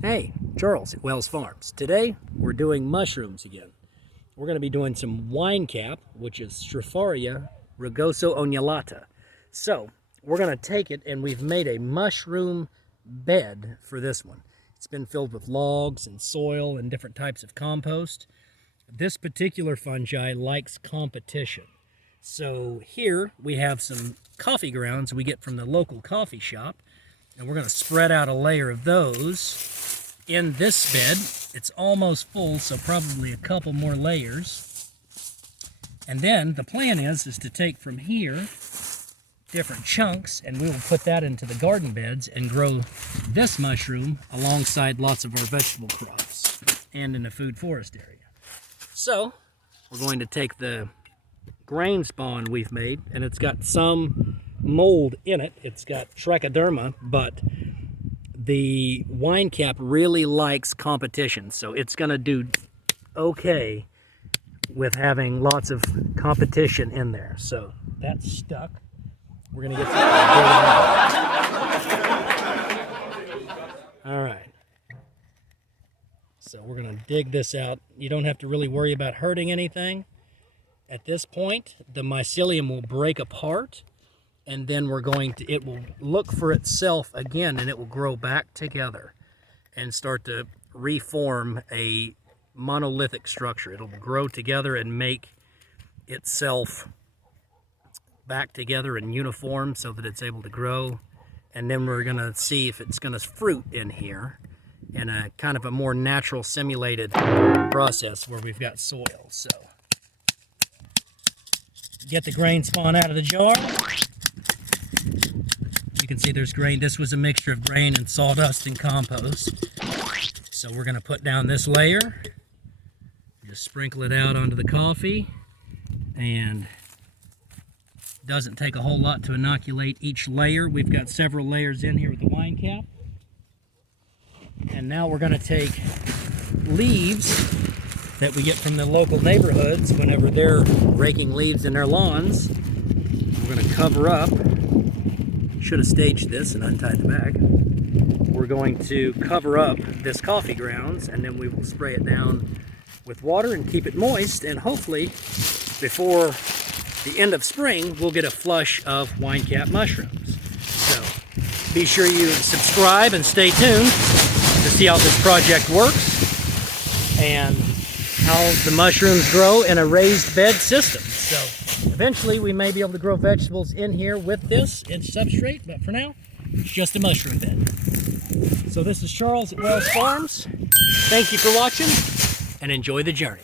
Hey, Charles at Wells Farms. Today we're doing mushrooms again. We're going to be doing some wine cap, which is Stropharia rugosa oniolata. So we're going to take it, and we've made a mushroom bed for this one. It's been filled with logs and soil and different types of compost. This particular fungi likes competition. So here we have some coffee grounds we get from the local coffee shop, and we're going to spread out a layer of those in this bed. It's almost full, so probably a couple more layers. And then the plan is to take from here different chunks, and we will put that into the garden beds and grow this mushroom alongside lots of our vegetable crops and in the food forest area. So we're going to take the grain spawn we've made, and it's got some mold in it. It's got trichoderma, but the wine cap really likes competition, so it's going to do okay with having lots of competition in there. So that's stuck. We're going to get some all right. So we're going to dig this out. You don't have to really worry about hurting anything. At this point, the mycelium will break apart, and then it will look for itself again, and it will grow back together and start to reform a monolithic structure. It'll grow together and make itself back together and uniform so that it's able to grow. And then we're going to see if it's going to fruit in here in a kind of a more natural simulated process where we've got soil. So get the grain spawn out of the jar. You can see there's grain. This was a mixture of grain and sawdust and compost. So we're going to put down this layer, just sprinkle it out onto the coffee, and it doesn't take a whole lot to inoculate each layer. We've got several layers in here with the wine cap. And now we're going to take leaves that we get from the local neighborhoods whenever they're raking leaves in their lawns. We're going to cover up. Should have staged this and untied the bag. We're going to cover up this coffee grounds, and then we will spray it down with water and keep it moist, and hopefully before the end of spring we'll get a flush of wine cap mushrooms. So be sure you subscribe and stay tuned to see how this project works and how the mushrooms grow in a raised bed system. So eventually we may be able to grow vegetables in here with this in substrate, but for now it's just a mushroom bed. So this is Charles at Wells Farms. Thank you for watching, and enjoy the journey.